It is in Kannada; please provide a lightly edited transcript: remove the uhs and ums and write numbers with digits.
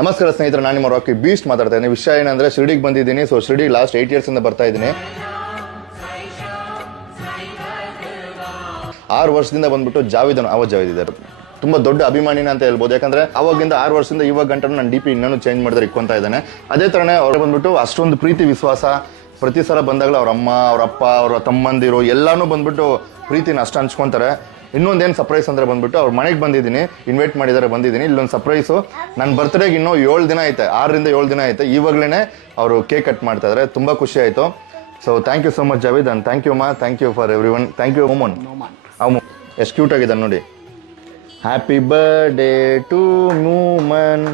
ನಮಸ್ಕಾರ ಸ್ನೇಹಿತರೆ, ನಾನು ನಿಮ್ಮ ರಾಕಿ ಬೀಸ್ಟ್ ಮಾತಾಡ್ತಾ ಇದ್ದೀನಿ. ವಿಷಯ ಏನಂದರೆ ಶಿರ್ಡಿಗೆ ಬಂದಿದ್ದೀನಿ. ಸೊ ಶಿರ್ಡಿಗೆ ಲಾಸ್ಟ್ 8 ಇಯರ್ಸಿಂದ ಬರ್ತಾ ಇದ್ದೀನಿ. 6 ವರ್ಷದಿಂದ ಬಂದ್ಬಿಟ್ಟು ಜಾವೇದ್ ಇದ್ದಾರೆ. ತುಂಬ ದೊಡ್ಡ ಅಭಿಮಾನಿನ ಅಂತ ಹೇಳ್ಬೋದು. ಯಾಕಂದರೆ ಅವಾಗಿಂದ 6 ವರ್ಷದಿಂದ ಇವಾಗ ಗಂಟೆ ನನ್ನ DP ಇನ್ನೂ ಚೇಂಜ್ ಮಾಡಿದ್ರೆ ಇಕ್ಕೊಂತ ಇದ್ದಾನೆ. ಅದೇ ಥರನೇ ಅವ್ರು ಬಂದ್ಬಿಟ್ಟು ಅಷ್ಟೊಂದು ಪ್ರೀತಿ ವಿಶ್ವಾಸ ಪ್ರತಿ ಸಲ ಬಂದಾಗಲೂ ಅವ್ರ ಅಮ್ಮ, ಅವ್ರ ಅಪ್ಪ, ಅವರ ತಮ್ಮಂದಿರು ಎಲ್ಲನೂ ಬಂದ್ಬಿಟ್ಟು ಪ್ರೀತಿನ ಅಷ್ಟು ಹಂಚ್ಕೊತಾರೆ. ಇನ್ನೊಂದೇನು ಸರ್ಪ್ರೈಸ್ ಅಂದರೆ ಬಂದ್ಬಿಟ್ಟು ಅವ್ರ ಮನೆಗೆ ಬಂದಿದ್ದೀನಿ, ಇನ್ವೈಟ್ ಮಾಡಿದ್ದಾರೆ, ಬಂದಿದ್ದೀನಿ. ಇಲ್ಲೊಂದು ಸರ್ಪ್ರೈಸು, ನನ್ನ ಬರ್ತ್ಡೇಗೆ ಇನ್ನೂ 7 ದಿನ ಐತೆ, 6ರಿಂದ 7 ದಿನ ಐತೆ. ಇವಾಗಲೇ ಅವರು ಕೇಕ್ ಕಟ್ ಮಾಡ್ತಾ ಇದ್ದಾರೆ. ತುಂಬ ಖುಷಿ ಆಯಿತು. So thank you so much Javed, and thank you ಮಾ, thank you for every one. Thank you ಮೋಮನ್. ಎಷ್ಟು ಕ್ಯೂಟ್ ಆಗಿದೆ ನೋಡಿ. Happy birthday to ಮೂಮನ್,